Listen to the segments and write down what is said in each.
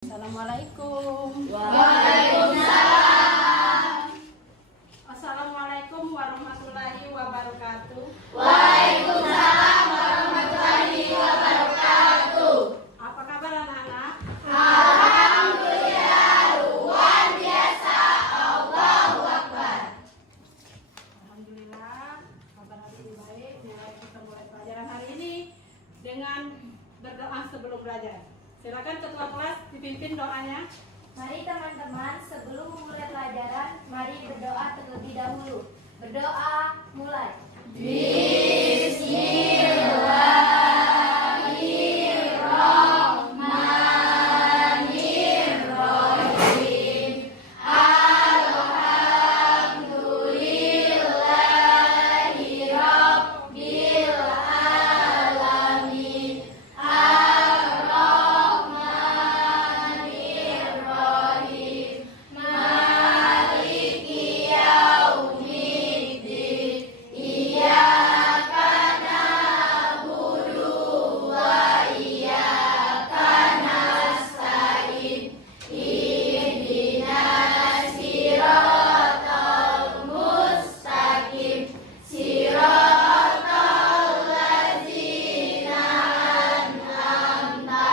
Assalamualaikum. Waalaikumsalam. Assalamualaikum warahmatullahi wabarakatuh. Waalaikumsalam warahmatullahi wabarakatuh. Apa kabar anak-anak? Alhamdulillah, luar biasa. Allahu Akbar. Alhamdulillah, kabar hari ini baik. Kita mulai pelajaran hari ini dengan berdoa sebelum belajar. Silakan ketua kelas dipimpin doanya. Mari teman-teman, sebelum memulai pelajaran, mari berdoa terlebih dahulu. Berdoa, mulai. Bismillahirrahmanirrahim. Alhamdulillahi Rabbil alamin. Ar-Rahmanirrahim. Maliki yaumiddin. Iyyaka na'budu wa iyyaka nasta'in. Ihdinas siratal mustaqim. Siratal ladzina an'amta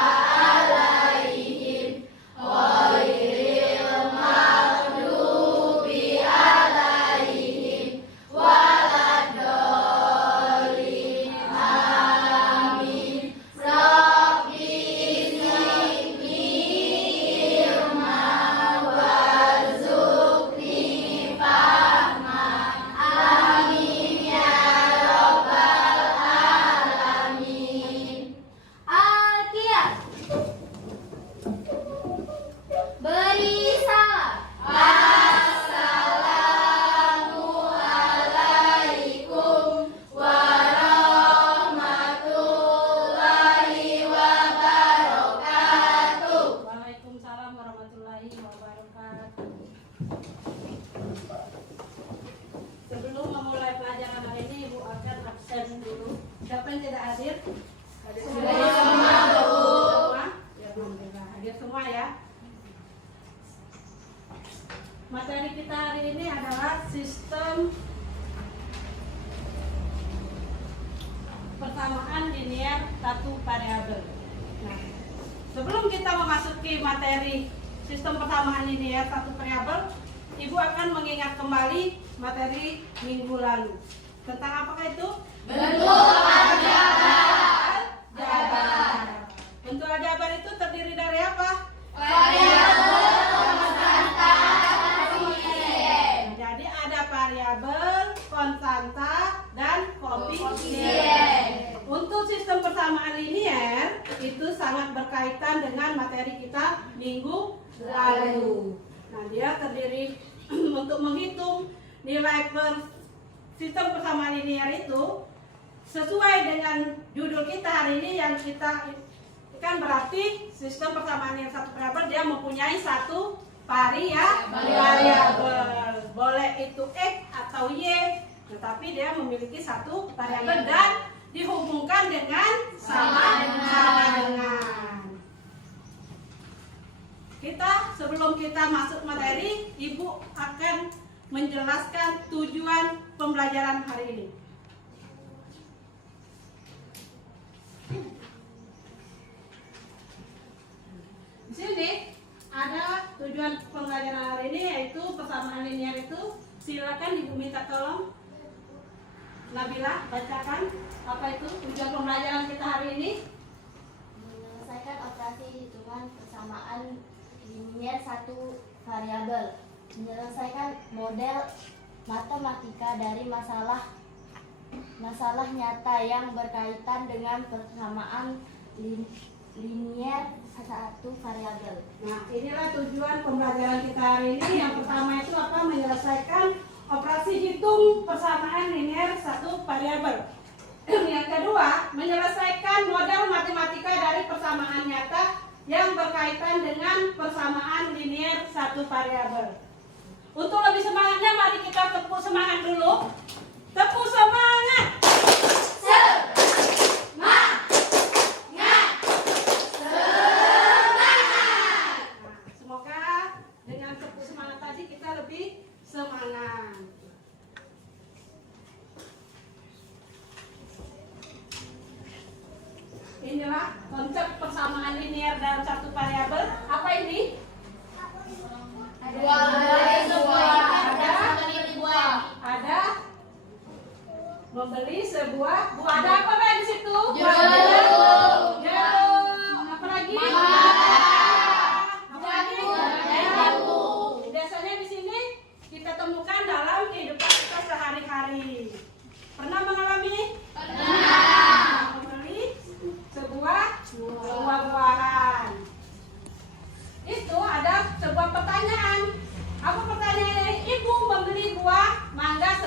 'alaihim ghairil maghdubi 'alaihim waladdallin. Amin. Rabbi zidni ilma warzuqni fahma. Amin ya rabbal alamin. Al-Qiyam. Beri salam. Assalamualaikum warahmatullahi wabarakatuh. Waalaikumsalam warahmatullahi wabarakatuh. Sebelum memulai pelajaran hari ini, Ibu akan absen dulu. Siapa yang tidak hadir? Hadir semua. Semua? Ya, alhamdulillah. Hadir semua ya. Materi kita hari ini adalah sistem persamaan linear satu variabel. Nah, sebelum kita memasuki materi sistem persamaan linear satu variabel, Ibu akan mengingat kembali materi minggu lalu. Tentang apakah itu? Bentuk aljabar. Bentuk aljabar itu terdiri dari apa? Variabel, konstanta, koefisien. Jadi ada variabel, konstanta, dan koefisien. Untuk sistem persamaan linear itu sangat berkaitan dengan materi kita minggu lalu. Nah, dia terdiri untuk menghitung nilai sistem persamaan linear itu sesuai dengan judul kita hari ini yang kita kan berarti sistem persamaan linear satu variabel dia mempunyai satu variabel. Boleh itu X atau Y, tetapi dia memiliki satu variabel dan dihubungkan dengan sama dengan. Sebelum kita masuk materi, Ibu akan menjelaskan tujuan pembelajaran hari ini. Di sini ada tujuan pembelajaran hari ini, yaitu persamaan linear itu. Silakan Ibu minta tolong Nabila bacakan apa itu tujuan pembelajaran kita hari ini. Menyelesaikan operasi hitungan persamaan linear satu variabel. Menyelesaikan model matematika dari masalah nyata yang berkaitan dengan persamaan linear satu variabel. Nah, inilah tujuan pembelajaran kita hari ini. Yang pertama itu apa? Menyelesaikan operasi hitung persamaan linear satu variabel. Yang kedua, menyelesaikan model matematika dari persamaan nyata yang berkaitan dengan persamaan linear satu variabel. Untuk lebih semangatnya, mari kita tepuk semangat dulu. Tepuk semangat. Semangat.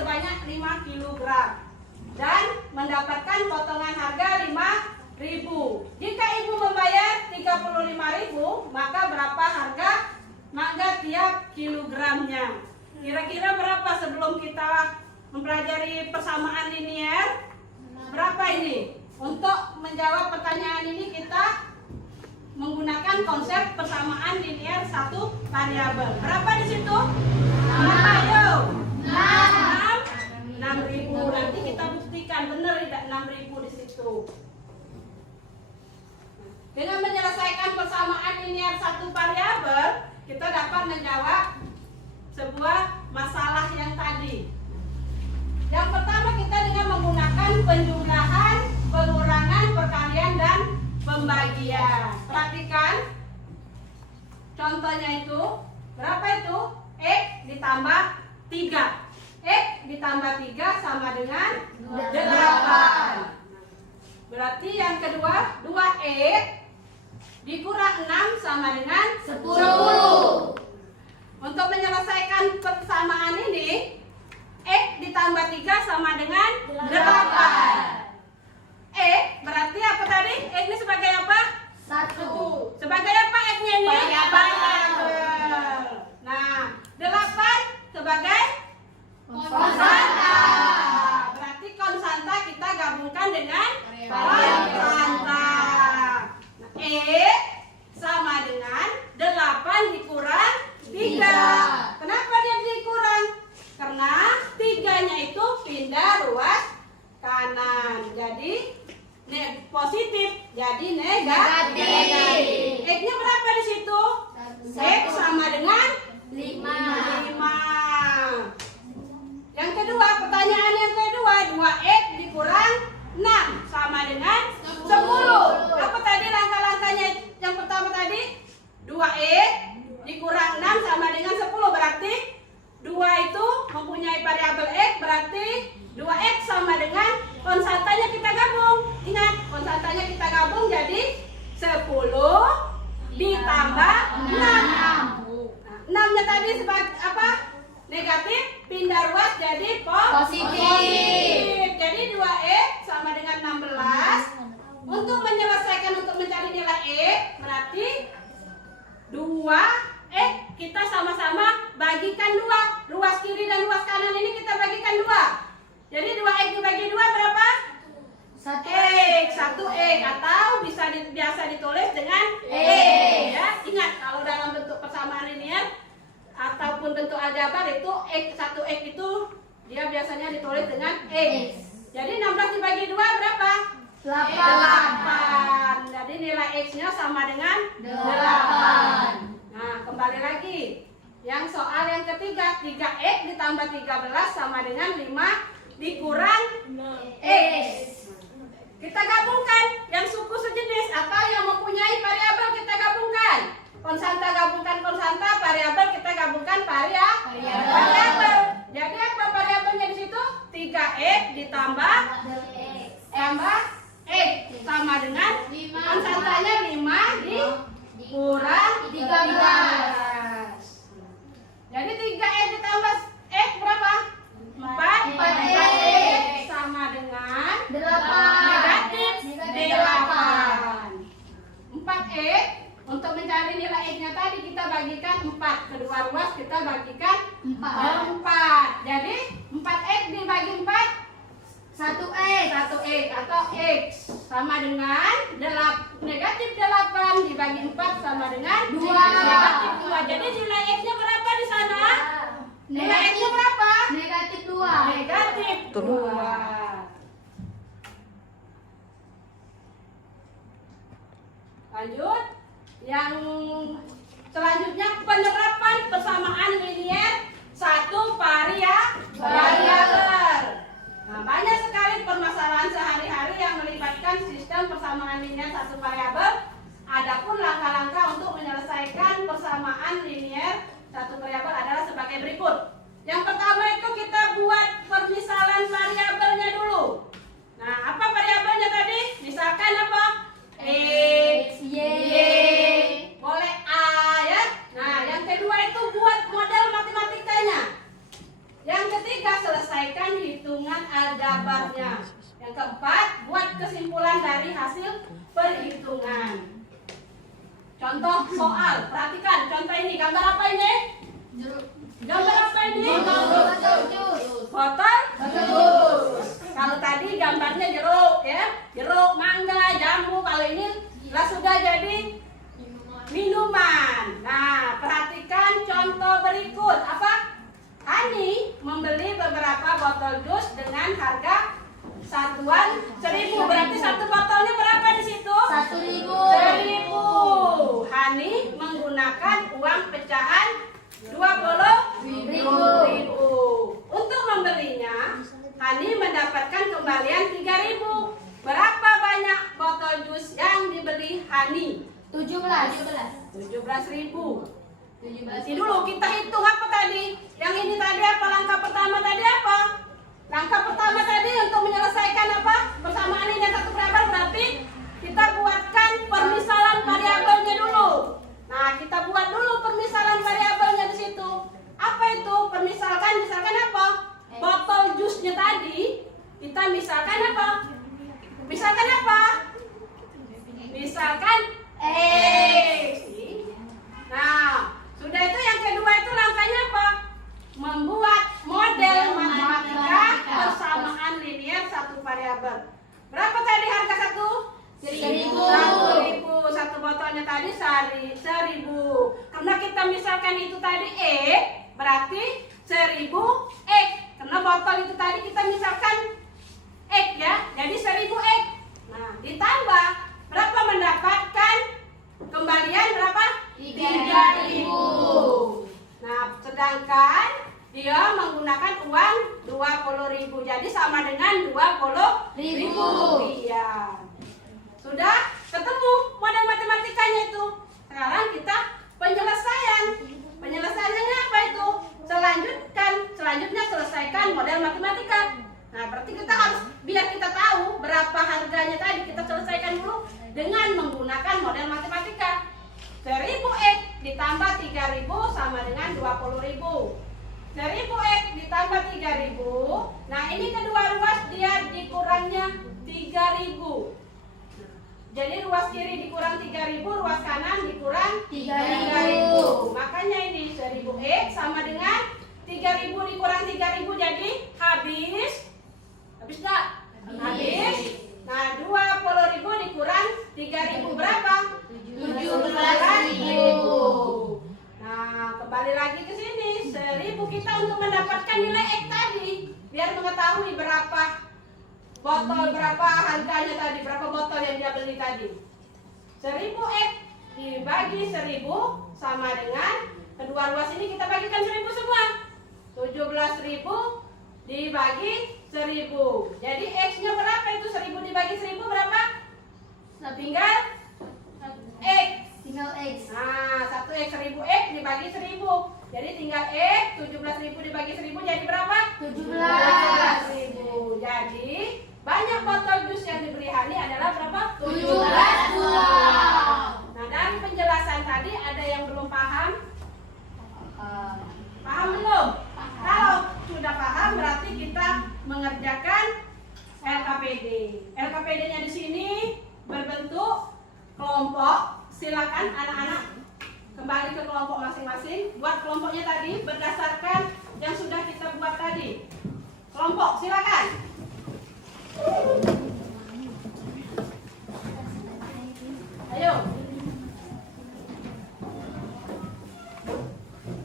sebanyak 5 kg dan mendapatkan potongan harga 5.000. Jika ibu membayar 35.000, maka berapa harga tiap kilogramnya? Kira-kira berapa sebelum kita mempelajari persamaan linier? Berapa ini? Untuk menjawab pertanyaan ini kita menggunakan konsep persamaan linier satu variabel. Berapa di situ? Berapa yuk? 6.000. Nanti kita buktikan benar tidak 6.000 di situ. Dengan menyelesaikan persamaan linier satu variabel, kita dapat menjawab sebuah masalah yang tadi. Yang pertama kita dengan menggunakan penjumlahan, pengurangan, perkalian, dan pembagian. Perhatikan contohnya itu. Berapa itu? X ditambah 3. X ditambah 3 sama dengan 8. Berarti yang kedua 2X dikurang 6 sama dengan 10. Untuk menyelesaikan persamaan ini, X ditambah 3 sama dengan 8. X berarti apa tadi? X ini sebagai apa? 1. Sebagai apa X-nya ini? Variabel. Nah, 8 sebagai Konstanta. Berarti konstanta kita gabungkan dengan Variabel. konstanta. Nah, X sama dengan 8 dikurang 3. Kenapa dia dikurang? Karena 3-nya itu pindah ruas kanan. Jadi positif, jadi negatif. X-nya berapa di situ? X sama dengan 5. Yang kedua, pertanyaan yang kedua, 2X dikurang 6 sama dengan 10. Apa tadi langkah-langkahnya? Yang pertama tadi 2X dikurang 6 sama dengan 10. Berarti 2 itu mempunyai variabel X, berarti 2X sama dengan konstantanya kita gabung. Ingat, konstantanya kita gabung jadi 10 ditambah 6. 6-nya tadi sebagai apa? Negatif, pindah ruas jadi positif. Jadi 2X sama dengan 16. Untuk menyelesaikan, untuk mencari nilai X, berarti 2X kita sama-sama bagikan 2. Ruas kiri dan ruas kanan ini kita bagikan 2. Jadi 2X dibagi 2 berapa? 1X. Atau biasa ditulis dengan X. Ya, ingat kalau dalam bentuk persamaan linier ataupun bentuk aljabar itu X, 1X itu dia biasanya ditulis dengan X. Jadi 16 dibagi 2 berapa? 8. Jadi nilai X-nya sama dengan 8. Nah, kembali lagi. Yang soal yang ketiga, 3X ditambah 13 sama dengan 5 dikurang X. Kita gabungkan yang suku sejenis atau yang mempunyai variabel kita gabungkan. Konstanta gabungkan konstanta, variabel kita gabungkan variabel. Jadi apa variabelnya di situ? 3X ditambah X sama dengan konstantanya 5 dikurang 13. Jadi 3X ditambah X berapa? 4X sama dengan 8. Negatif 8. 4X untuk mencari nilai X-nya tadi kita bagikan 4. Kedua ruas kita bagikan 4. Jadi 4X dibagi 4 1X atau X sama dengan negatif 8 dibagi 4 sama dengan 2. Negatif 2. Jadi nilai X-nya berapa di sana? Nilai X-nya berapa? Negatif 2. Negatif 2. Lanjut. Yang selanjutnya penerapan persamaan linier satu variabel. Nah, banyak sekali permasalahan sehari-hari yang melibatkan sistem persamaan linier satu variabel. Adapun langkah-langkah untuk menyelesaikan persamaan linier satu variabel adalah sebagai berikut. Yang pertama itu kita buat permisalan variabelnya dulu. Nah, apa variabelnya tadi? Misalkan apa? X, Y, boleh A ya. Nah, yang kedua itu buat model matematikanya. Yang ketiga selesaikan Hani membeli beberapa botol jus dengan harga satuan 1.000. Berarti satu botolnya berapa di situ? 1.000. 1.000. Hani menggunakan uang pecahan 20.000. Untuk membelinya, Hani mendapatkan kembalian 3.000. Berapa banyak botol jus yang dibeli Hani? 17.000. Nanti dulu kita hitung apa tadi? Yang ini tadi apa? Langkah pertama tadi apa? Langkah pertama tadi untuk menyelesaikan apa? Persamaan ini satu variabel, berarti kita buatkan permisalan variabelnya dulu. Nah, kita buat dulu permisalan variabelnya di situ. Apa itu? Permisalkan, misalkan apa? Botol jusnya tadi kita misalkan apa? Misalkan apa? Misalkan X. Nah, sudah itu yang kedua itu langkahnya apa? Membuat model matematika persamaan linear satu variabel. Berapa tadi harga satu? 1.000. 1.000. Satu botolnya tadi 1.000. Karena kita misalkan itu tadi berarti 1.000 X. Karena botol itu tadi kita misalkan X ya, jadi 1.000 X. Nah, ditambah berapa mendapatkan kembalian berapa? 3.000. Nah, sedangkan dia menggunakan uang 20.000. Jadi sama dengan 20.000 rupiah. Sudah ketemu model matematikanya itu. Sekarang kita penyelesaian. Penyelesaiannya apa itu? Selanjutnya selesaikan model matematika. Nah, berarti kita harus, biar kita tahu berapa harganya tadi, kita selesaikan dulu dengan menggunakan model matematika. 1.000 X ditambah 3.000 sama dengan 20.000. 1.000 X ditambah 3.000. Nah, ini kedua ruas dia dikurangnya 3.000. Jadi ruas kiri dikurang 3.000, ruas kanan dikurang 3.000. Makanya ini 1.000 X sama dengan 3.000 dikurang 3.000 jadi habis. Habis enggak? Habis. Nah, 20.000 dikurang 3.000 berapa? 17.000. Nah, kembali lagi ke sini. 1.000 kita untuk mendapatkan nilai X tadi, biar mengetahui berapa botol, berapa harganya tadi, berapa botol yang dia beli tadi. 1.000 X dibagi 1.000 sama dengan kedua ruas ini kita bagikan 1.000 semua. 17.000 dibagi 1.000. Jadi X-nya berapa itu? 1.000 dibagi 1.000 berapa? Tinggal X. Tinggal X. Nah, 1 X 1.000 X dibagi 1.000. Jadi tinggal X, 17.000 dibagi 1.000 jadi berapa? 17.000. Jadi banyak botol jus yang dibeli Hani adalah berapa? 17 buah. Nah, dari penjelasan tadi ada yang belum paham? Paham belum? Kalau sudah paham berarti kita mengerjakan LKPD. LKPD-nya di sini berbentuk kelompok. Silakan anak-anak kembali ke kelompok masing-masing. Buat kelompoknya tadi berdasarkan yang sudah kita buat tadi. Kelompok, silakan. Ayo.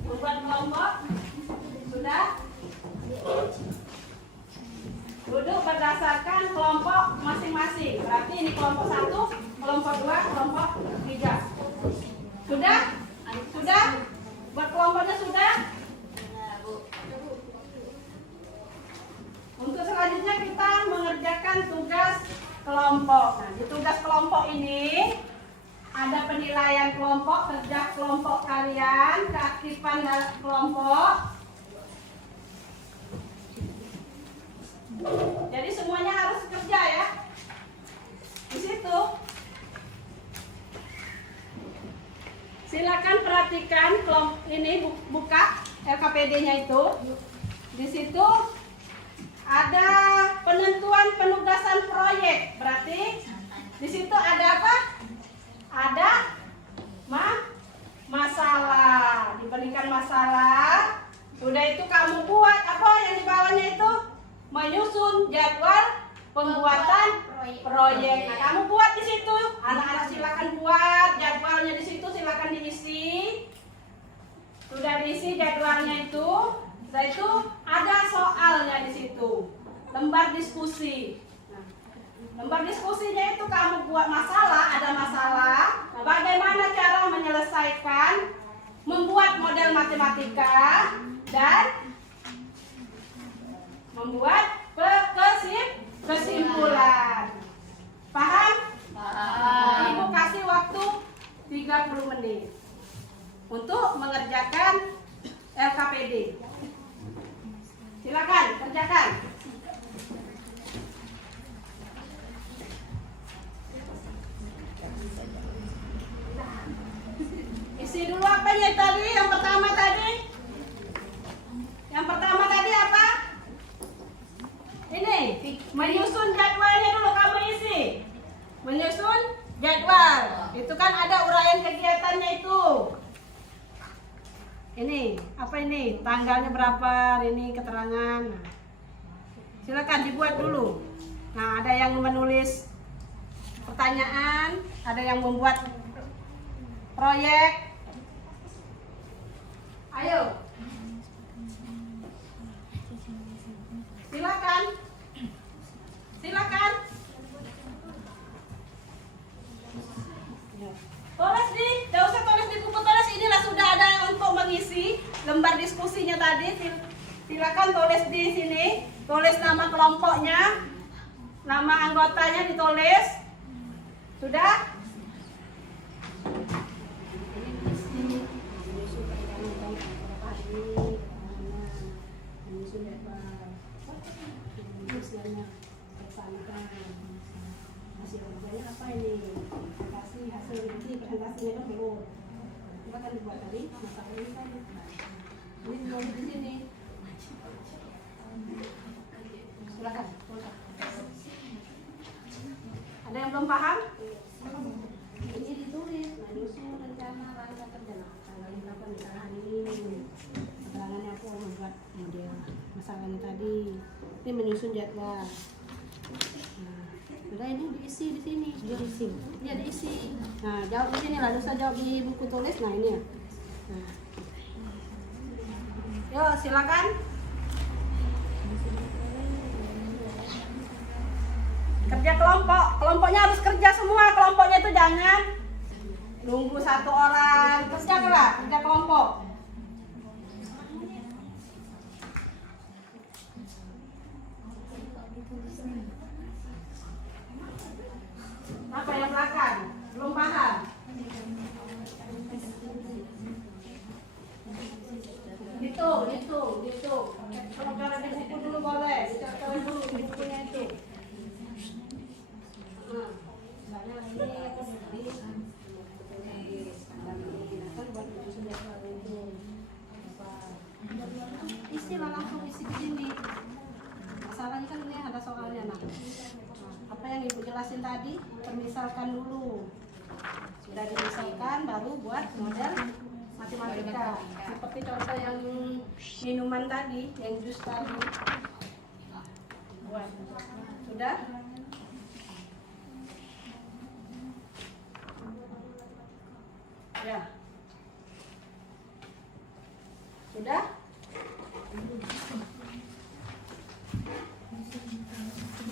Membuat kelompok. Sudah? Duduk berdasarkan kelompok masing-masing. Berarti ini kelompok 1, kelompok 2, kelompok 3. Sudah? Sudah? Buat kelompoknya sudah? Untuk selanjutnya kita mengerjakan tugas kelompok. Nah, di tugas kelompok ini ada penilaian kelompok, kerja kelompok kalian, keaktifan kelompok. Jadi semuanya harus kerja ya. Di situ. Silakan perhatikan kelompok ini, buka LKPD-nya itu. Di situ ada penentuan penugasan proyek. Berarti di situ ada apa? Ada masalah. Diberikan masalah. Sudah itu kamu buat apa yang di bawahnya itu? Menyusun jadwal pembuatan proyek. Nah, kamu buat di situ. Anak-anak silakan buat jadwalnya di situ, silakan diisi. Sudah diisi jadwalnya itu, Setelah itu ada soalnya di situ. Lembar diskusi. Nah, lembar diskusinya itu kamu buat masalah, ada masalah. Nah, bagaimana cara menyelesaikan, membuat model matematika dan membuat kesimpulan. Paham? Ibu kasih waktu 30 menit untuk mengerjakan LKPD. Silakan kerjakan. Isi dulu apanya tadi? Yang pertama tadi? Yang pertama tadi apa? Ini, menyusun jadwalnya dulu kamu isi. Menyusun jadwal. Itu kan ada uraian kegiatannya itu. Ini, apa ini? Tanggalnya berapa? Ini keterangan. Nah, silakan dibuat dulu. Nah, ada yang menulis pertanyaan, ada yang membuat proyek. Ayo. Silakan. Silakan. Tulis di, tidak usah tulis di buku tulis, inilah sudah ada untuk mengisi lembar diskusinya tadi. Silakan tulis di sini, tulis nama kelompoknya, nama anggotanya ditulis. Sudah? Hasil kerjanya apa ini? Kasih hasil nanti presentasinya kan belum. Kita kan dibuat tadi masalah ini kan. Ini ditulis di sini. Silakan. Ada yang belum paham? Ini ditulis. Menyusun rencana rangka kerja. Tanggal berapa misalnya hari ini? Keterangannya aku membuat model masalahnya tadi. Ini menyusun jadwal. Udah ini diisi di sini, diisi. Iya diisi. Nah, jawab di sini lah, usah jawab di buku tulis. Nah, ini ya. Nah. Yuk, silakan. Kerja kelompok. Kelompoknya harus kerja semua. Kelompoknya itu jangan nunggu satu orang. Kerja lah, kerja kelompok. Apa yang belakang? Belum paham? Gitu. Kalau cara di buku dulu boleh, dicatat dulu di bukunya itu. Misalnya ini apa istilah langsung isi di sini. Masalahnya kan ini ada soalnya nah. Apa yang ibu jelasin tadi, permisalkan dulu. Sudah dimisalkan, baru buat model matematika. Seperti contoh yang minuman tadi, yang jus tadi. Buat. Sudah? Ya. Sudah?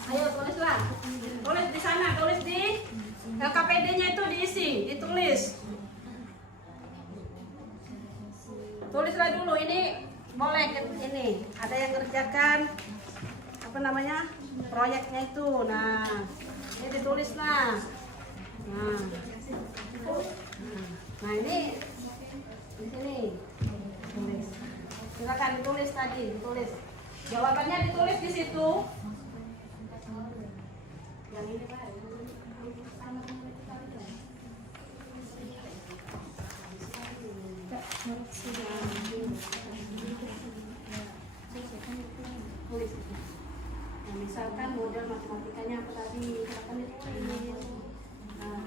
Ayo tulislah. Tulis di sana, tulis di LKPD-nya itu diisi, ditulis. Tulislah dulu ini boleh ini. Ada yang ngerjakan apa namanya? Proyeknya itu. Nah, ini ditulis nah. Nah, ini di sini. Tulis. Silakan ditulis tadi, ditulis. Jawabannya ditulis di situ. Yang ini Pak. Nah, misalkan model matematikanya apa tadi, silakan ditulis. Nah,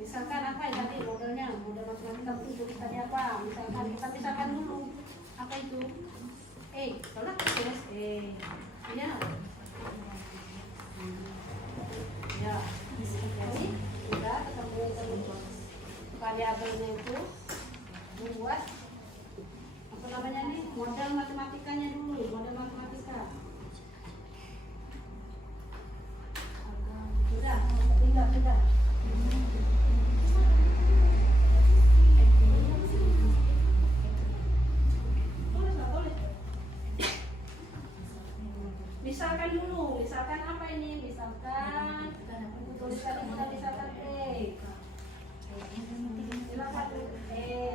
misalkan apa ya tadi modelnya, model matematika itu tadi apa? Misalkan kita misalkan dulu apa itu? Kalau tulis ya. Ya, jadi sudah ketemu variabelnya itu membuat namanya nih model matematikanya dulu, model matematika. Sudah, pindah. Misalkan dulu, misalkan apa ini? Misalkan tulisan ini kita misalkan X. Silakan X.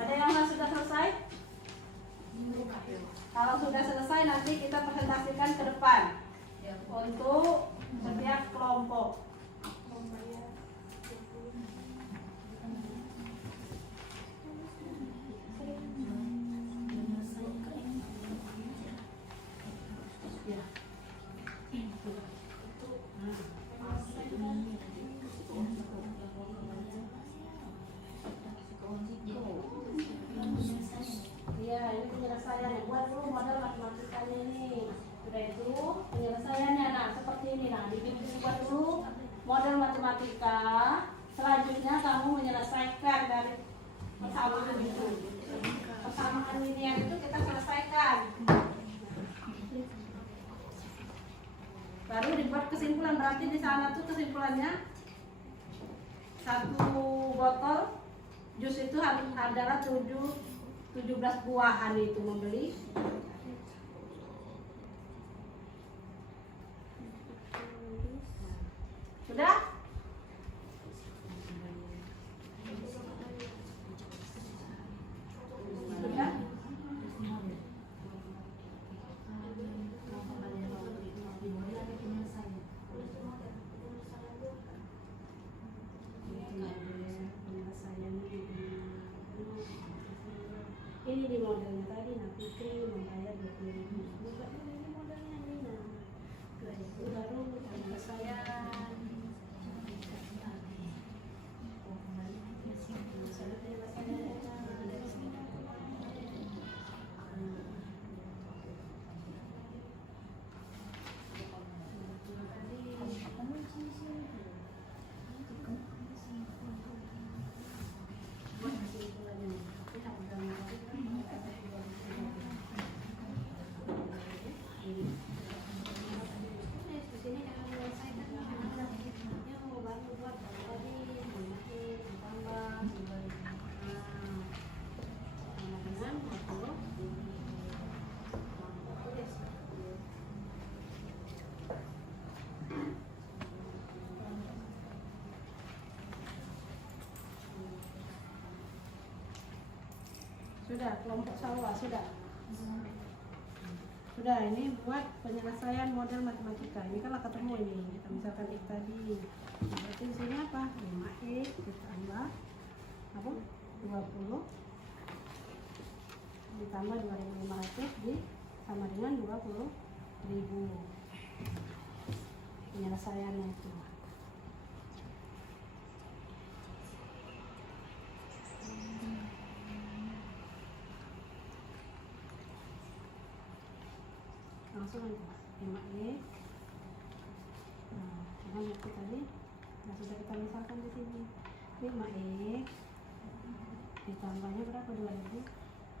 Ada yang sudah selesai? Kalau sudah selesai nanti kita presentasikan ke depan untuk setiap kelompok. Iya, ini penyelesaiannya. Buat dulu model matematikanya ini. Sudah itu penyelesaiannya. Nah, seperti ini. Nah, dibuat dulu model matematika. Selanjutnya kamu menyelesaikan dari persamaan itu. Persamaan linear itu kita selesaikan. Baru dibuat kesimpulan. Berarti di sana tuh kesimpulannya satu botol jus itu adalah 17 buahan itu membeli. Sudah? Sudah? Ini di modelnya tadi, nah Fitri membayar 20.000. Buka dulu ini modelnya ini, nah. Itu baru penyelesaian. Sudah, kelompok sawah sudah. Sudah, ini buat penyelesaian model matematika. Ini kan ketemu ini. Kita misalkan X tadi. Berarti di sini apa? 5X ditambah apa? 20 ditambah 2.500 sama dengan 20.000. Penyelesaiannya itu. Langsung aja 5X. Nah, dengan itu tadi sudah kita misalkan di sini 5X ditambahnya berapa? 2.500.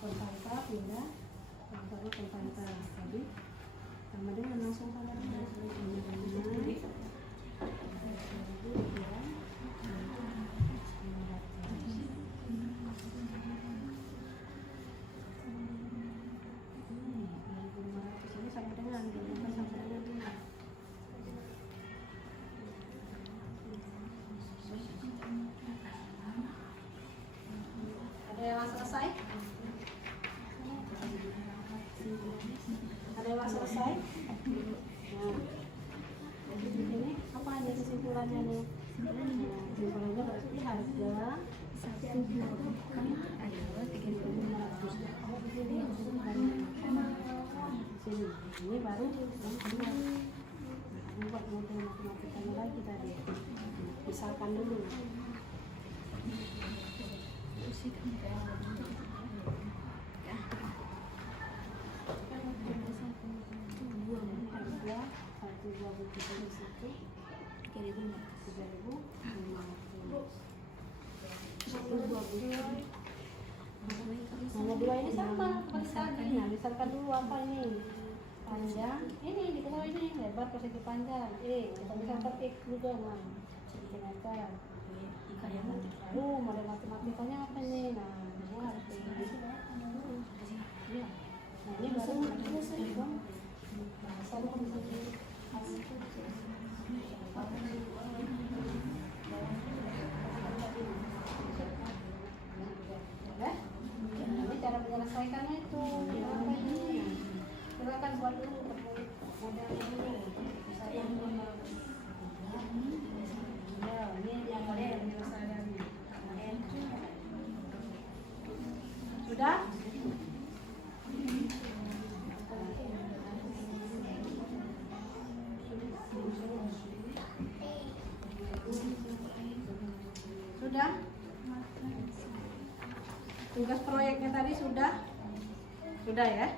Konstanta pindah konstanta tadi sama dengan langsung sama dengan ada yang selesai? Ada yang selesai? Nah, di sini apa aja kesimpulannya nih? Kesimpulannya berarti harga ini baru buat model matematikanya lagi tadi. Misalkan dulu. Hanya dua ini sama seperti tadi. Nah, misalkan dulu apa ini? Panjang, ini diketahui ini lebar persegi panjang. Kita misalkan X juga, nah, bikin aja. Lalu model matematikanya apa nih? Nah, ini harus begini. Ya. Nah, ini baru ini cara menyelesaikannya itu apa ini? Silakan buat dulu model dulu. Saya ya, ini yang kalian menyelesaikannya. Sudah? Sudah? Tugas proyeknya tadi sudah? Sudah ya?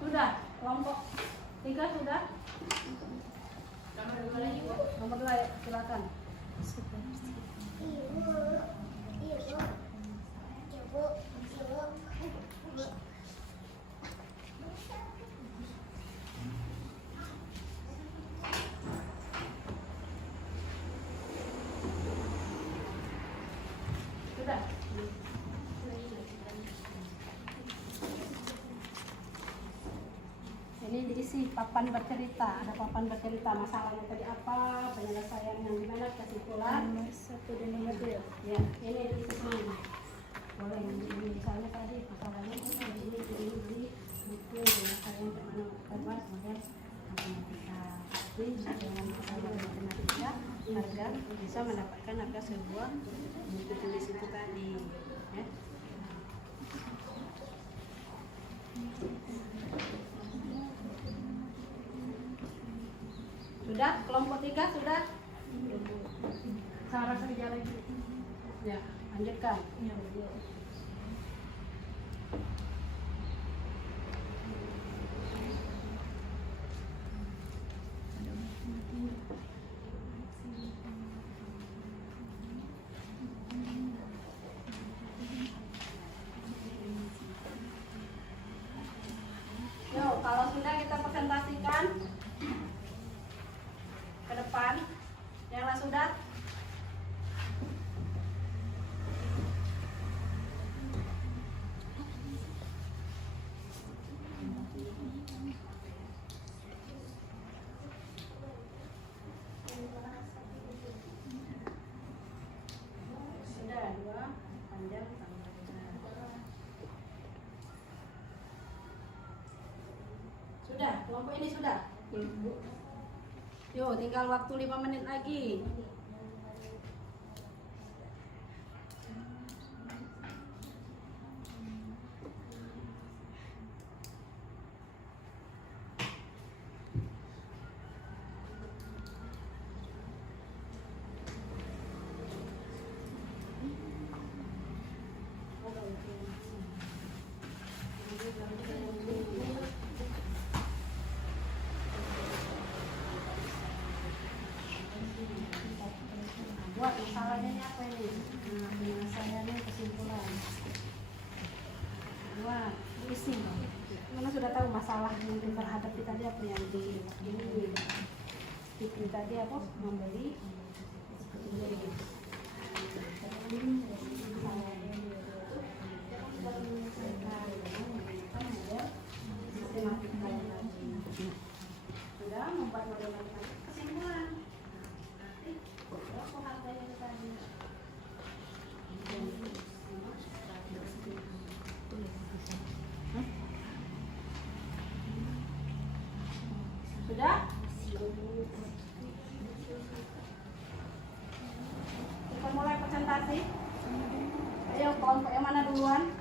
Sudah, kelompok 3 sudah? Nomor 2 ya, silakan. Sudah. Ini diisi papan bercerita, ada papan bercerita masalahnya tadi apa, penyelesaian yang gimana, kesimpulan. Nomor 1 dan nomor 2. Ya, ini diisi semua. Boleh, ini misalnya tadi masalahnya ini buku penyelesaian kemana kemudian matematika. Jadi dengan masalah matematika, harga bisa mendapatkan harga sebuah buku tulis itu tadi. Ya. Sudah? Kelompok 3 sudah? Cara kerja lagi. Ya, lanjutkan. Yuk, kalau sudah kita presentasikan ke depan. Yang lain sudah? Sudah, 2 panjang tambah 3. Sudah, kelompok ini sudah? Yuk, tinggal waktu 5 menit lagi. Buat masalahnya ini apa ini? Nah, penyelesaiannya kesimpulan. Buat isi. Karena sudah tahu masalah yang kita hadapi tadi apa yang di ini tadi apa? Membeli. Sistem Sudah? Kita mulai presentasi. Ayo, kelompok yang mana duluan?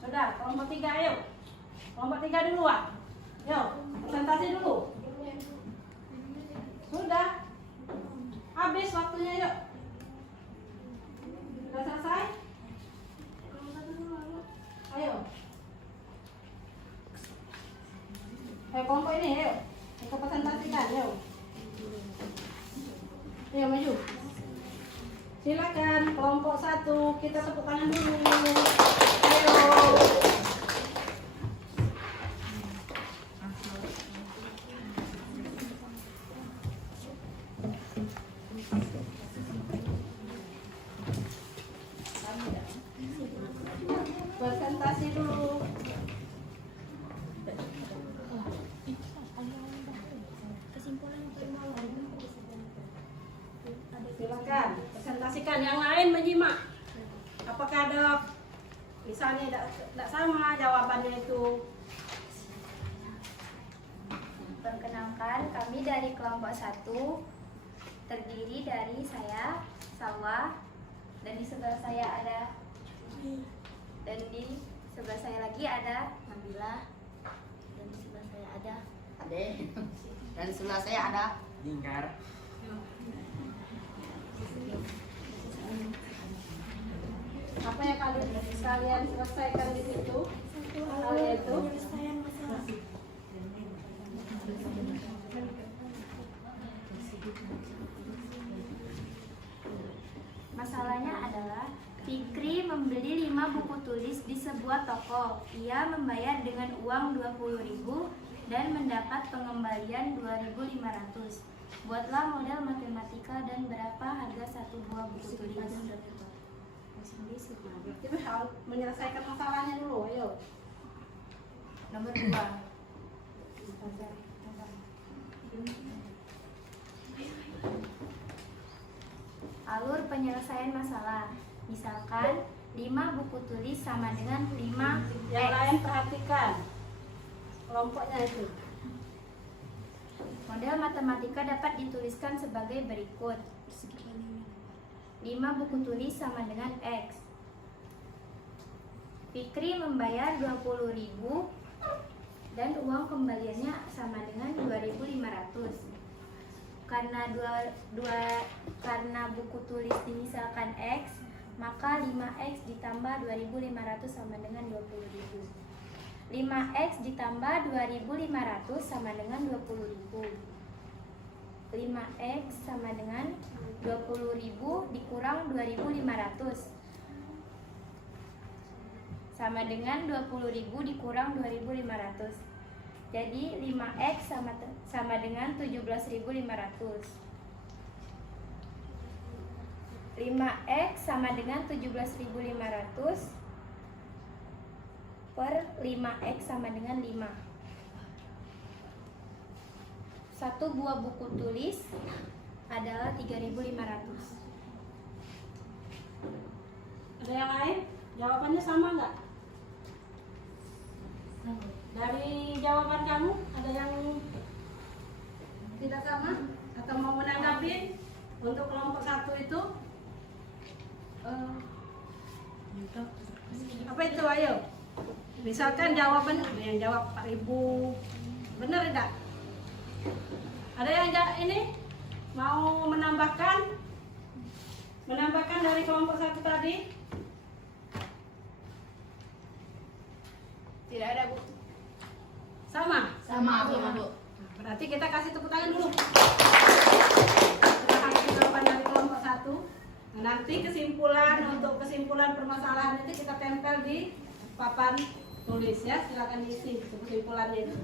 Sudah, kelompok 3 ayo. Kelompok 3 duluan. Yuk, presentasi dulu. Sudah. Habis waktunya, yuk. Sudah selesai? Ayo. Kelompok ini, ayo. Kita presentasikan, yuk. Ayo, maju. Silakan, kelompok 1. Kita tepuk tangan dulu. Ayo. Presentasi dulu. Silakan presentasikan. Yang lain menyimak. Apakah ada misalnya tidak sama jawabannya itu? Perkenalkan, kami dari kelompok 1 terdiri dari saya, Salwa, dan di sebelah saya ada dan di sebelah saya lagi ada Nabila, dan di sebelah saya ada Ade. Dan sebelah saya ada Lingkar. Apa yang kalian selesaikan di situ? Hal itu. Masalahnya adalah Fikri membeli 5 buku tulis di sebuah toko. Ia membayar dengan uang 20.000 dan mendapat pengembalian 2.500. Buatlah model matematika dan berapa harga satu buah buku tulis. Jadi harus menyelesaikan masalahnya dulu, ayo. Nomor 2. Alur penyelesaian masalah. Misalkan 5 buku tulis sama dengan 5 Yang X. lain perhatikan kelompoknya itu. Model matematika dapat dituliskan sebagai berikut. 5 buku tulis sama dengan X. Fikri membayar 20.000 dan uang kembaliannya sama dengan 2.500. Karena buku tulis dimisalkan X, maka 5X ditambah 2.500 sama dengan 20.000. 5X ditambah 2.500 sama dengan 20.000. 5X sama dengan 20.000 dikurang 2.500 sama dengan 20.000 dikurang 2.500. Jadi 5X sama dengan 17.500. 5X sama dengan 17.500 per 5X sama dengan 5. Satu buah buku tulis adalah 3.500. Ada yang lain? Jawabannya sama nggak? Dari jawaban kamu ada yang tidak sama atau mau menanggapi untuk kelompok 1 itu? Apa itu, ayo? Misalkan jawaban yang jawab 4.000, benar enggak? Ada yang ini mau menambahkan dari kelompok 1 tadi? Tidak ada, Bu. Sama? sama Bu. Berarti kita kasih tepuk tangan dulu. Sudah kasih jawaban dari kelompok 1. Nah, nanti untuk kesimpulan permasalahan itu kita tempel di papan tulis ya. Silakan diisi kesimpulannya itu.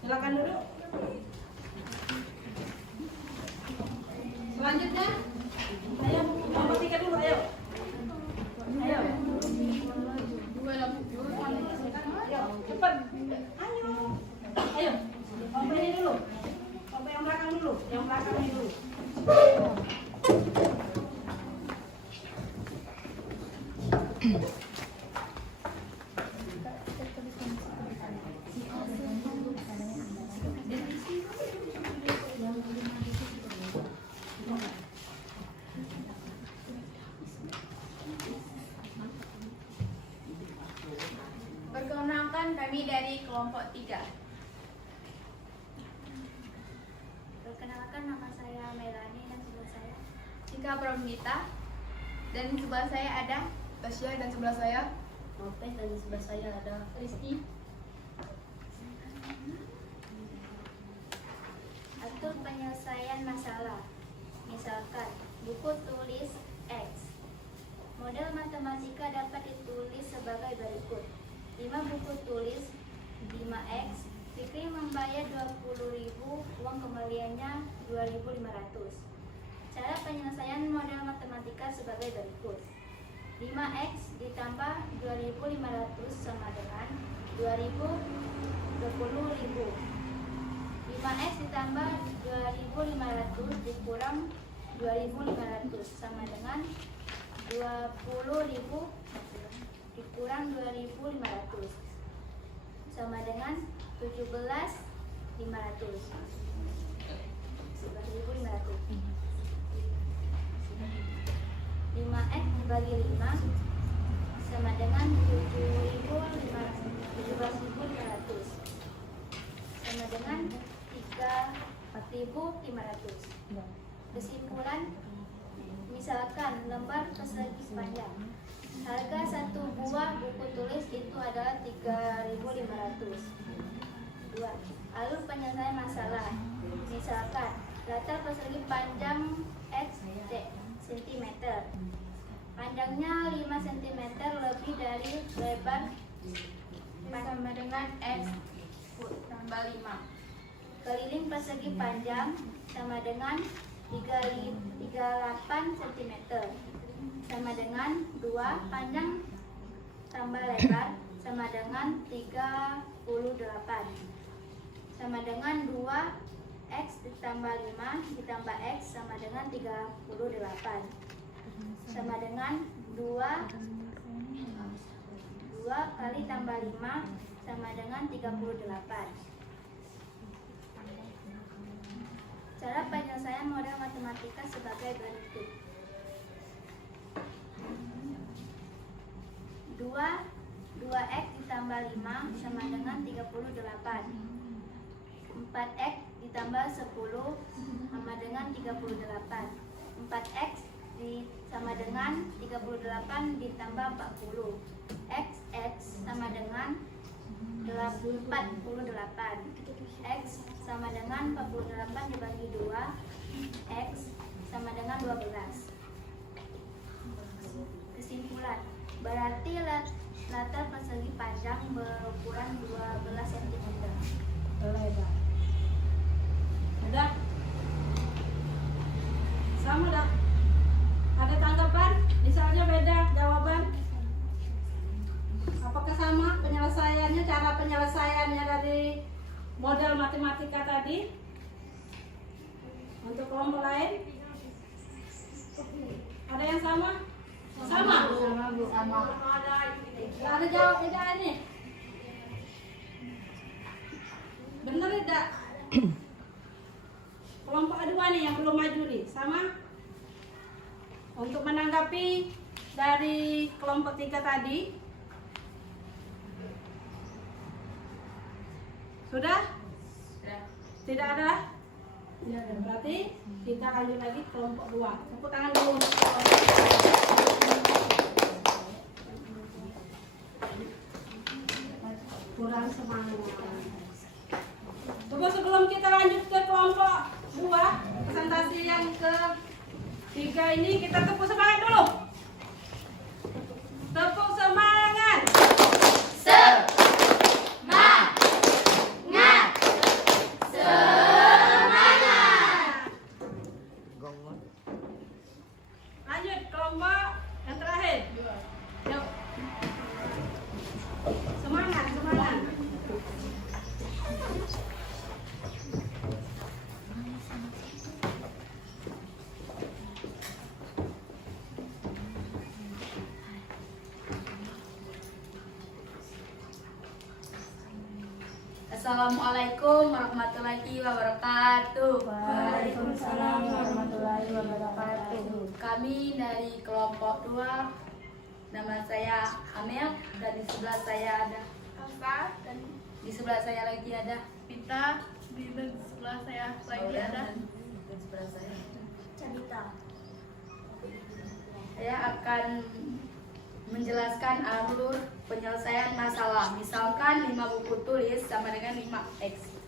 Silakan duduk. Selanjutnya, ayo kelompok 3 dulu, ayo. Ayo. Ayo, cepat. Ayo. Ayo. Kelompok ini dulu. kami dari kelompok 3. Perkenalkan, nama saya Melani dan sebelah saya Tika Pramita. Dan di sebelah saya ada Tasya, dan sebelah saya Nopes, dan di sebelah saya ada Rizky. atur penyelesaian masalah. Misalkan, buku tulis X. Model matematika dapat ditulis sebagai berikut. 5 buku tulis 5X. Fikri membayar 20.000, uang kembaliannya 2.500. Cara penyelesaian model matematika sebagai berikut. 5X ditambah 2.500 sama dengan 20.000. 5X ditambah 2.500 dikurang 2.500 sama dengan 20.000 dikurang 2.500 sama dengan 17.500. 5X dibagi 5 sama dengan 17.500 sama dengan 4.500. Kesimpulan, misalkan lembar persegi panjang. Harga satu buah buku tulis itu adalah 3.500. 2. Alur penyelesaian masalah. Misalkan latar persegi panjang X cm. Panjangnya 5 cm lebih dari lebar Sama dengan X tambah 5. keliling persegi panjang sama dengan 38 cm sama dengan 2 panjang tambah lebar sama dengan 38 sama dengan 2 X ditambah 5 ditambah X sama dengan 38 sama dengan 2 kali tambah 5 sama dengan 38. Cara penyelesaian model matematika sebagai berikut. 2x ditambah 5 sama dengan 38. 4x ditambah 10 sama dengan 38. 4x sama dengan 38 ditambah 40. X sama dengan 48. X sama dengan 48 dibagi 2. X sama dengan 12. Kesimpulan, berarti latar persegi panjang berukuran 12 cm. Lebar. Ada? Sama dah. Ada tanggapan? Misalnya beda jawaban? Apakah sama penyelesaiannya, cara penyelesaiannya dari model matematika tadi? Untuk kelompok lain? Ada yang sama? Sama? sama Bu. Sama. Ada jawab tidak ini? Bener tidak? Kelompok kedua nih yang belum maju nih, sama? Untuk menanggapi dari kelompok 3 tadi, sudah? Tidak ada? Ya, berarti kita lanjut lagi kelompok 2. Tepuk tangan dulu untuk kelompok 2. Kurang semangat. Coba sebelum kita lanjut ke kelompok 2, presentasi yang ke-3 ini, kita tepuk semangat dulu. Tepuk semangat. Lanjut kelompok yang terakhir. Yuk. Semangat, semangat. Assalamualaikum warahmatullahi wabarakatuh. Waalaikumsalam warahmatullahi wabarakatuh. Kami dari kelompok 2. Nama saya Amel, dan di sebelah saya ada Nisa, dan Di sebelah saya lagi ada Pita, di sebelah saya lagi ada di sebelah saya. Cerita. Saya akan menjelaskan alur penyelesaian masalah. Misalkan 5 buku tulis sama dengan 5X.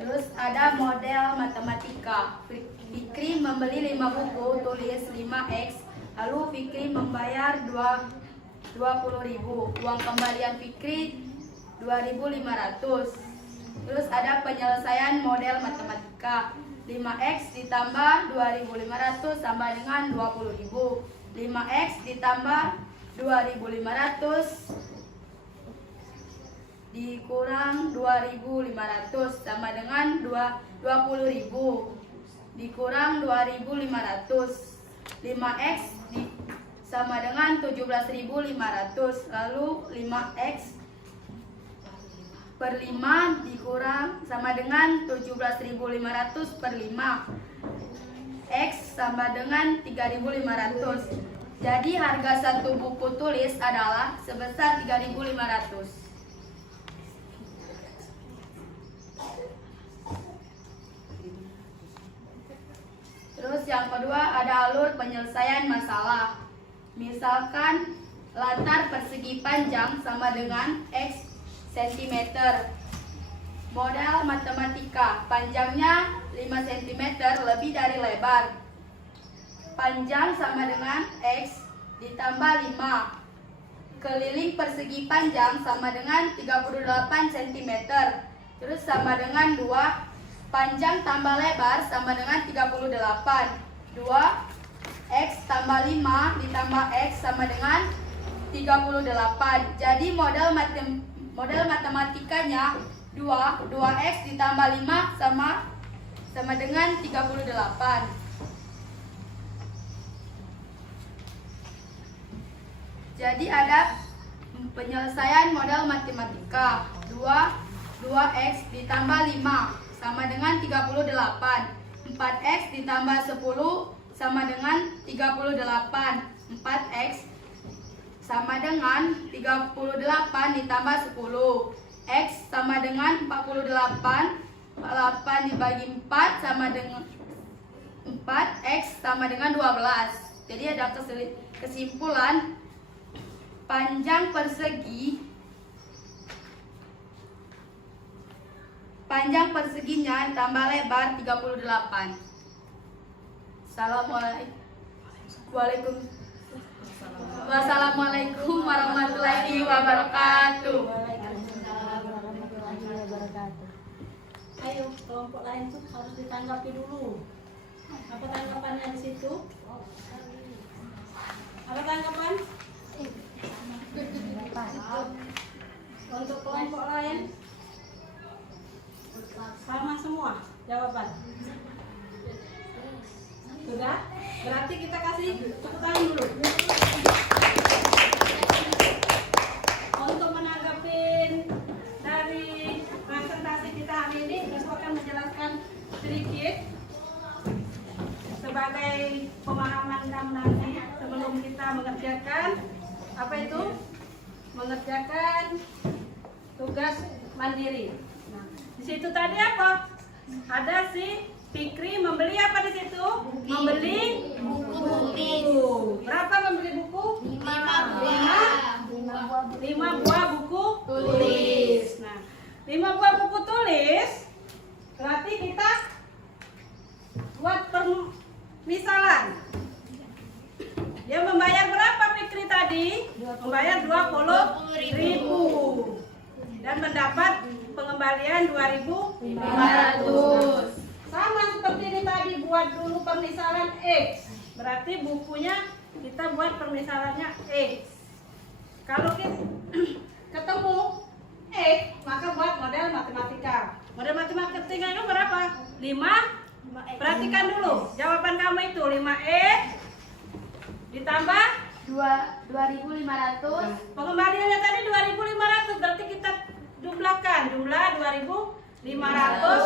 Terus ada model matematika. Fikri membeli 5 buku tulis 5X. Lalu Fikri membayar 20.000. Uang kembalian Fikri 2.500. Terus ada penyelesaian model matematika. 5X ditambah 2.500 sama dengan 20.000. 5X ditambah 2.500 dikurang 2.500 sama dengan 20.000 dikurang 2.500. 5X sama dengan 17.500. Lalu 5X per 5 dikurang sama dengan 17.500 per 5. X sama dengan 3.500. Jadi harga satu buku tulis adalah sebesar 3.500. Terus yang kedua ada alur penyelesaian masalah. Misalkan latar persegi panjang sama dengan X cm. Model matematika, panjangnya 5 cm lebih dari lebar. Panjang sama dengan X ditambah 5. Keliling persegi panjang sama dengan 38 cm. Terus sama dengan 2. Panjang tambah lebar sama dengan 38. 2 X tambah 5 ditambah X sama dengan 38. Jadi model matematikanya 2X ditambah 5 sama dengan 38. Jadi ada penyelesaian model matematika. 2X ditambah 5 sama dengan 38. 4X ditambah 10 sama dengan 38. 4X sama dengan 38 ditambah 10. X sama dengan 48. 8 dibagi 4 sama dengan 4. X sama dengan 12. Jadi ada kesimpulan panjang perseginya tambah lebar 38. Wassalamualaikum warahmatullahi wabarakatuh. Ayo, kelompok lain tuh harus ditanggapi dulu. Apa tanggapannya di situ? Apa tanggapan? Untuk kelompok lain sama semua jawaban. Sudah? Berarti kita kasih tepuk tangan dulu. Untuk menanggapi dari presentasi kita hari ini, saya akan menjelaskan sedikit sebagai pemahaman kamu nanti sebelum kita mengerjakan apa itu? Mengerjakan tugas mandiri. Nah, di situ tadi apa? Ada si Fikri membeli apa di situ? Membeli buku. Berapa membeli buku? 5 buah buku tulis. Nah, 5 buah buku tulis. Berarti kita buat permisalan. Dia membayar berapa Fikri tadi? Membayar 20.000 dan mendapat pengembalian 2.500. Sama seperti ini tadi, buat dulu permisalan X. Berarti bukunya kita buat permisalannya X. Kalau kita ketemu X, maka buat model matematika. Model matematika itu berapa? 5. Perhatikan dulu jawaban kamu itu 5X ditambah 2.500. pengembaliannya tadi 2.500. Berarti kita jumlahkan jumlah 2.500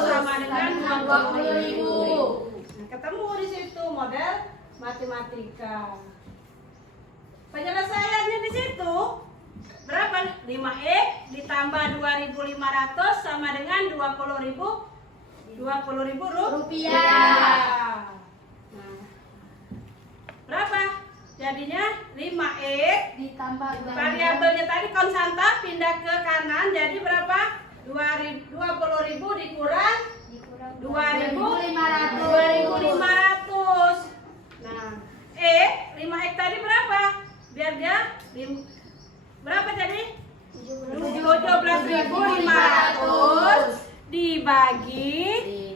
sama dengan 20.000. Ketemu di situ model matematika. Penyelesaiannya di situ berapa berapa? 5X ditambah 2.500 sama dengan 20.000 rupiah. Nah, berapa? Jadinya 5X Ditambah variabelnya tadi konstanta pindah ke kanan, jadi berapa? 20.000 dikurang 2.500. Nah, 5X tadi berapa? Biar dia berapa tadi? 17.500 dibagi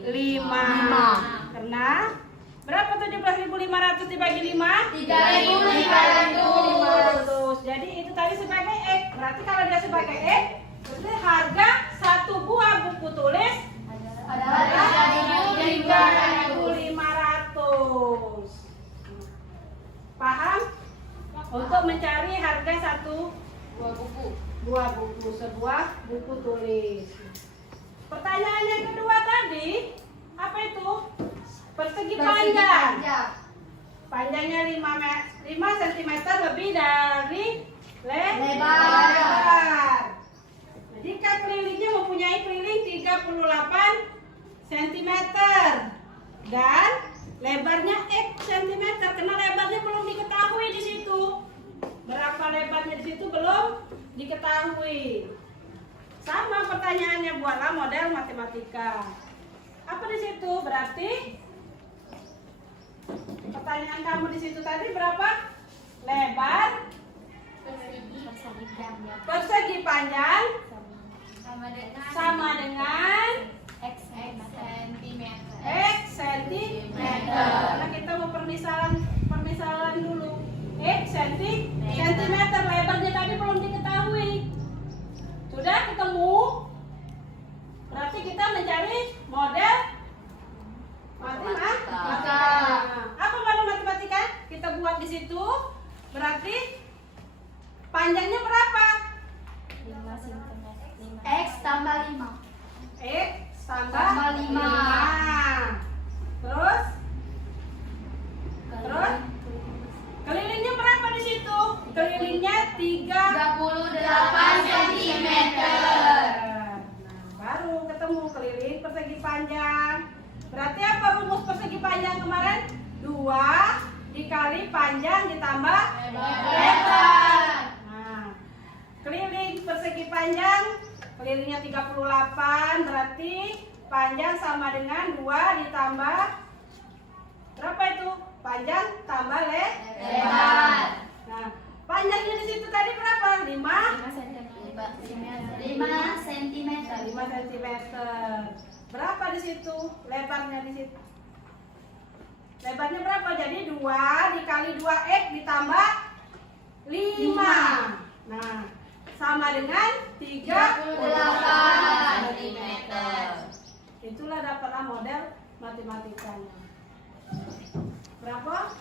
5. Karena berapa 17.500 dibagi 5? 3.500. Jadi itu tadi sebagai X. Berarti kalau dia sebagai X, berarti harga satu buah buku tulis adalah 3.500. Paham? Untuk mencari harga satu buah buku, sebuah buku tulis. Pertanyaan yang kedua tadi, apa itu? Persegi panjang. Panjangnya 5 cm lebih dari lebar. Jika kelilingnya mempunyai keliling 38 cm dan lebarnya X cm, karena lebarnya belum diketahui di situ. Berapa lebarnya di situ belum diketahui. Sama pertanyaannya, buatlah model matematika. Apa di situ? Berarti pertanyaan kamu di situ tadi berapa? Lebar persegi panjang sama dengan X centimeter. X centimeter. Karena kita mau permisalan dulu. X centimeter, lebarnya tadi belum diketahui. Sudah ketemu? Berarti kita mencari model matematika. Apa model matematika? Kita buat di situ. Berarti panjangnya berapa? 5 cm. X tambah 5. X tambah Tambah 5. Terus kelilingnya berapa di situ? Kelilingnya 38 cm. Nah, baru ketemu keliling persegi panjang. Berarti apa rumus persegi panjang kemarin? 2 dikali panjang ditambah lebar. Nah, keliling persegi panjang, kelilingnya 38, berarti panjang sama dengan 2 ditambah berapa itu? Panjang tambah lebar. Nah, panjangnya di situ tadi berapa? 5 cm. Berapa di situ? Lebarnya di situ. Lebarnya berapa? Jadi 2 dikali 2X ditambah 5. Nah, sama dengan 38 cm. Itulah dapatlah model matematikanya. Berapa?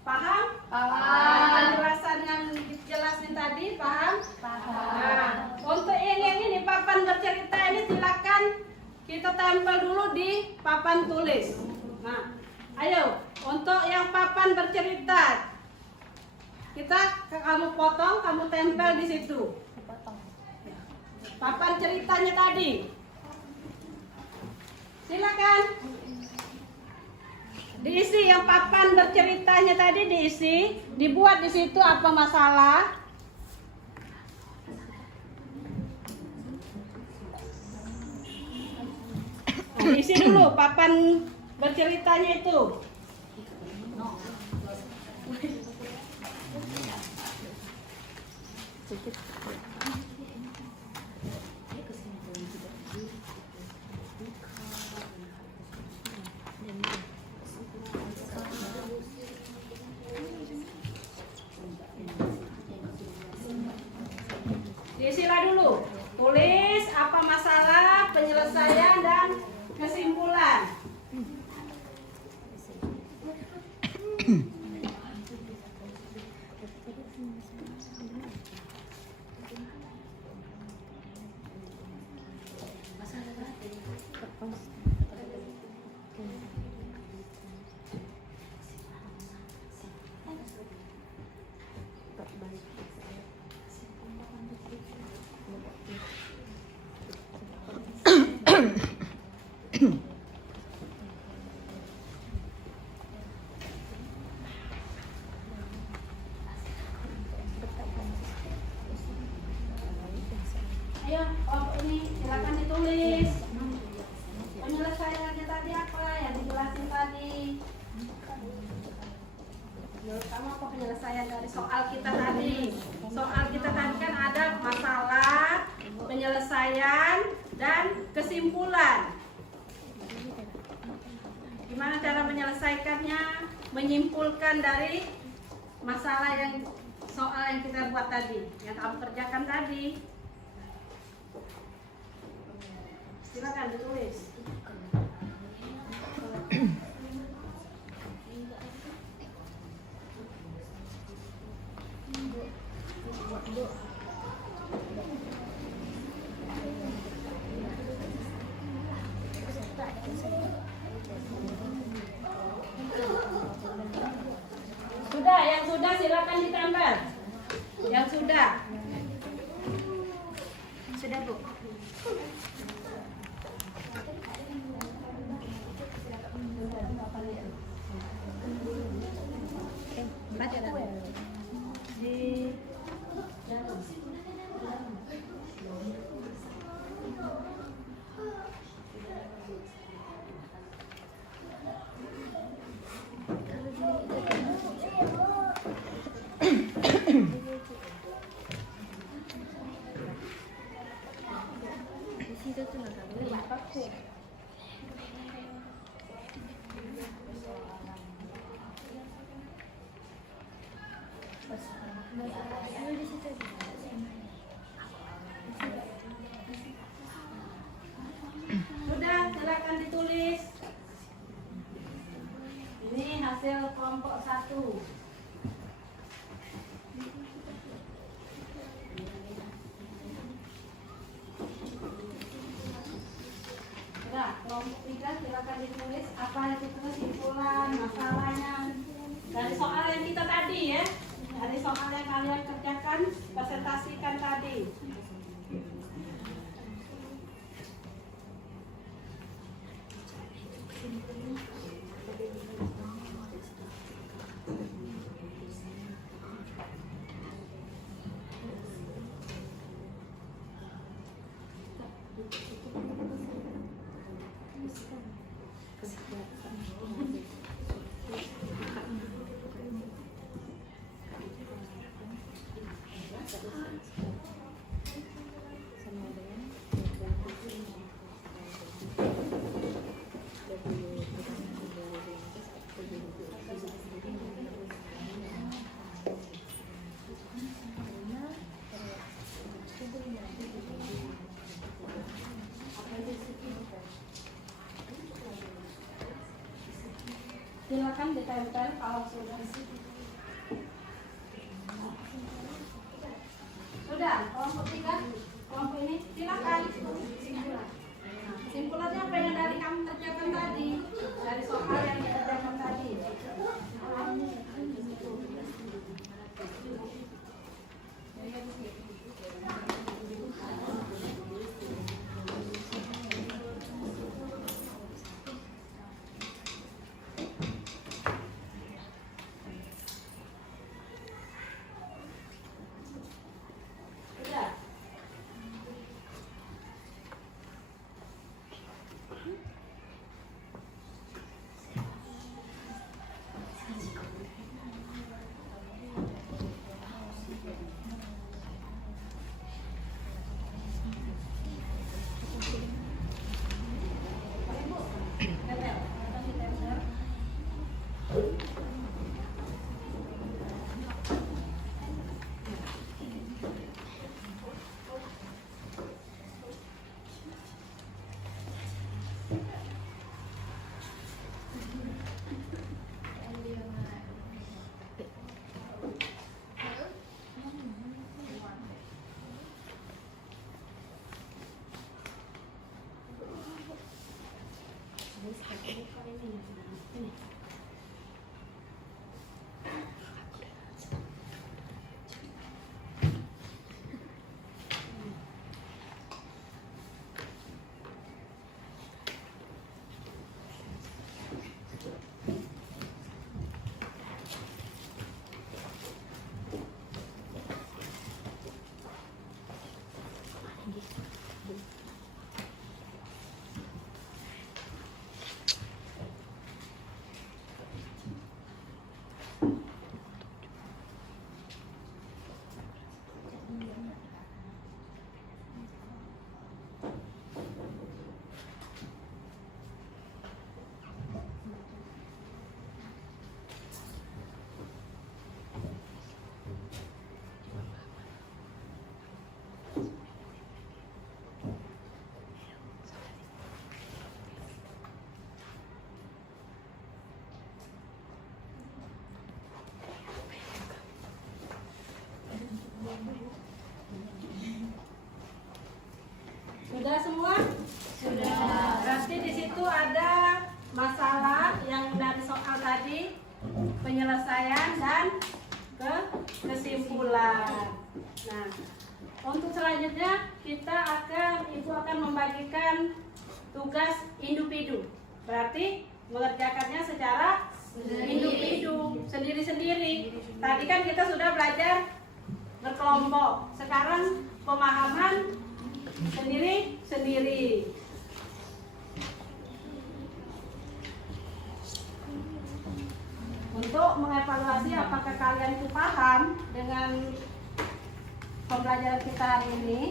Paham? Penjelasan yang dijelasin tadi, paham? Nah, untuk yang ini papan bercerita ini silakan kita tempel dulu di papan tulis. Nah, ayo untuk yang papan bercerita kamu potong, kamu tempel di situ. Papan ceritanya tadi. Silakan. Diisi yang papan berceritanya tadi diisi, dibuat di situ apa masalah? Nah, diisi dulu papan berceritanya itu. Diisilah dulu. Tulis apa masalah, penyelesaian dan kesimpulan. Ayo, kelompok ini silakan ditulis. Penyelesaiannya tadi apa yang dijelasin tadi? Menurut kamu apa penyelesaian dari soal kita tadi? Soal kita tadi kan ada masalah, penyelesaian, dan kesimpulan. Gimana cara menyelesaikannya? Menyimpulkan dari masalah yang soal yang kita buat tadi, yang kamu kerjakan tadi. Silakan ditulis. Sudah, yang sudah silakan ditambah. Yang sudah. Sudah, Bu. Sudah, silakan ditulis. Ini hasil kelompok 1. Sudah, kelompok 3 silakan ditulis apa itu kesimpulan masalahnya dari soal yang kita tadi ya. Dari soal yang kalian kerjakan, presentasikan tadi. Silakan ditempel kalau sudah. Sudah, kelompok 3, kelompok ini silakan. Simpulannya apa yang dari kamu kerjakan tadi? Dari soal yang dikerjakan tadi. Sudah. Nah, untuk selanjutnya Ibu akan membagikan tugas individu. Berarti mengerjakannya secara individu, sendiri-sendiri. Tadi kan kita sudah belajar berkelompok. Sekarang pemahaman sendiri-sendiri. Untuk mengevaluasi apakah kalian itu paham dengan pembelajaran kita hari ini.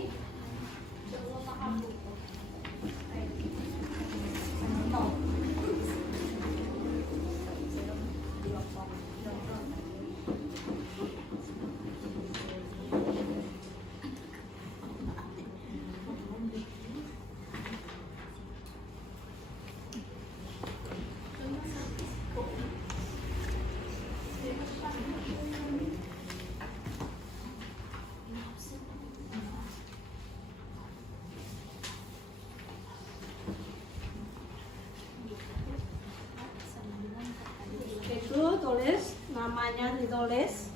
Itu tulis, namanya ditulis.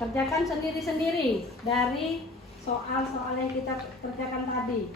Kerjakan sendiri-sendiri dari soal-soal yang kita kerjakan tadi.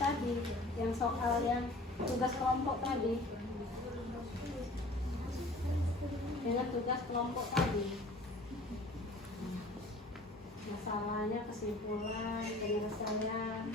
tadi, yang soal yang tugas kelompok tadi, dengan tugas kelompok tadi. Nah, masalahnya, kesimpulan, penyelesaian.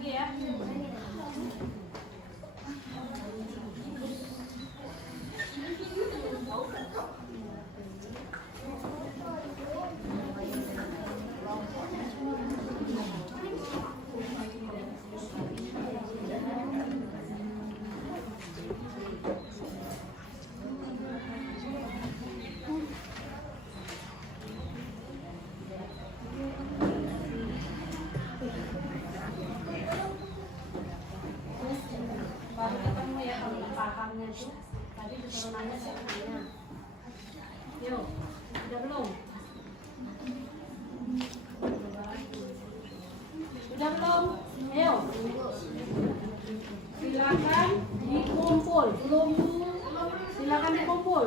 lagi ya. Baru ketemu ya kalau nggak pahamnya tuh. Tadi disuruh nanya saya nanya. Yuk, udah belum? Udah belum? Ayo. Silakan dikumpul. Silakan dikumpul.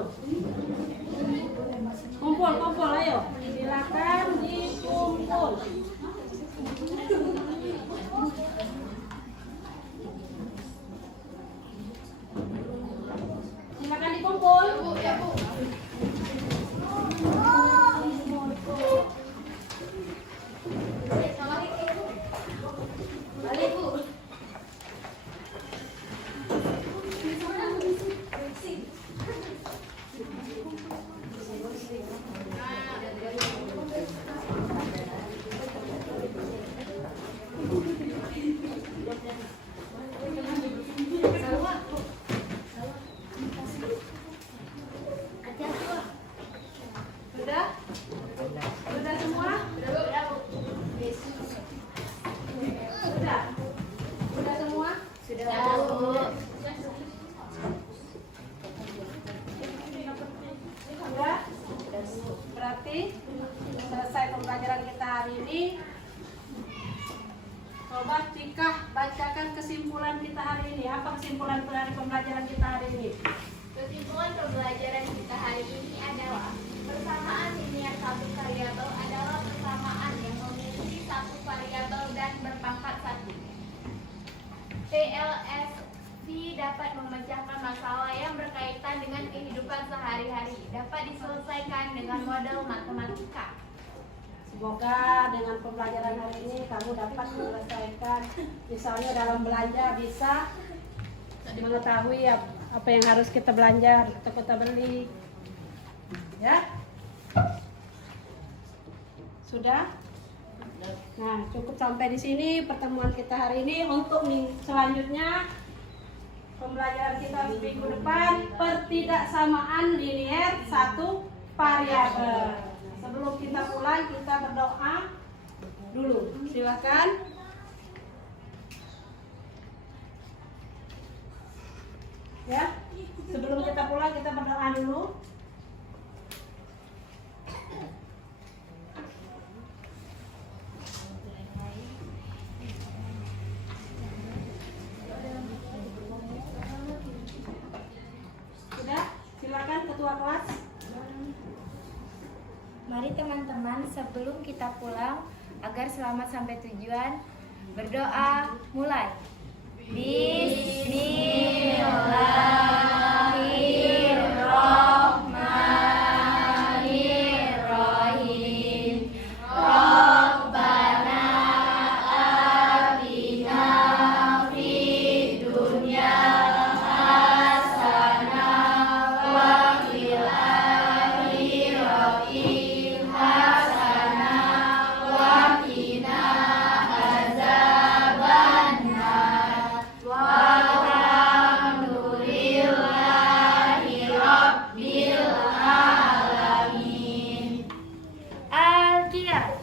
Kumpul, ayo. Silakan dikumpul. Silakan dikumpul. Ya, Bu. Balik, Bu. Sudah? Sudah semua? Sudah? Sudah semua? Sudah. Sudah? Berarti selesai pembelajaran kita hari ini. Coba Cika bacakan kesimpulan kita hari ini. Apa kesimpulan dari pembelajaran kita hari ini? Kesimpulan pembelajaran kita hari ini adalah persamaan linier satu variabel adalah persamaan yang memiliki satu variabel dan berpangkat satu. PLSV dapat memecahkan masalah yang berkaitan dengan kehidupan sehari-hari, dapat diselesaikan dengan model matematika. Semoga dengan pembelajaran hari ini kamu dapat menyelesaikan, misalnya dalam belanja bisa mengetahui apa yang harus kita belanja atau kita beli. Ya? Sudah? Nah, cukup sampai di sini pertemuan kita hari ini. Untuk selanjutnya pembelajaran kita minggu depan, pertidaksamaan linier satu variabel. Sebelum kita mulai, kita berdoa dulu. Silakan. Ya, sebelum kita pulang kita berdoa dulu. Sudah, silakan ketua kelas. Mari teman-teman, sebelum kita pulang agar selamat sampai tujuan, berdoa mulai. Bismillahirrahmanirrahim. Rabbana atina fid dunya hasanah wa fil akhirati hasanah wa qina azabannar. Walhamdulillahi rabbil alamin. Al-Qiyam.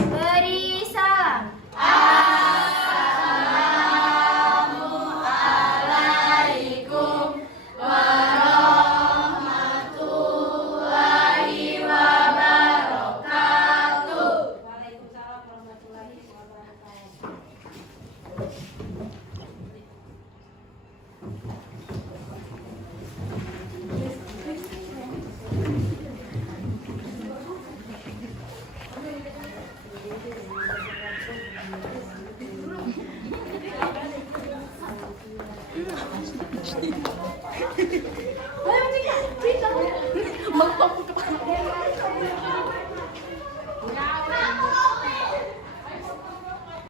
Beri salam. Assalamualaikum warahmatullahi wabarakatuh. Waalaikumsalam warahmatullahi wabarakatuh.